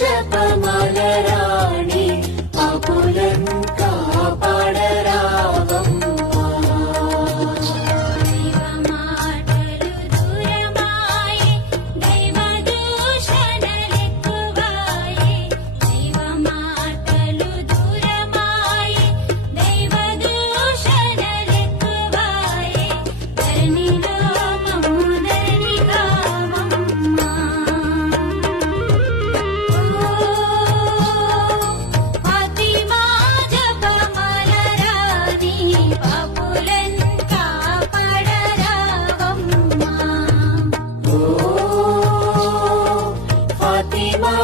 జపమాలరాణి పాపులం కాపాడరావమ్మా. దైవ మాటలు దూరమాయే దైవ దూషణలెక్కువాయే దైవ మాటలు దూరమాయే దైవ దూషణలెక్కువాయే ధరణిలో మమ్ముదరి కావమ్మా. ఫాతిమా జపమాలరాణి పాపులన్ కాపాడరావమ్మా. ఫాతిమా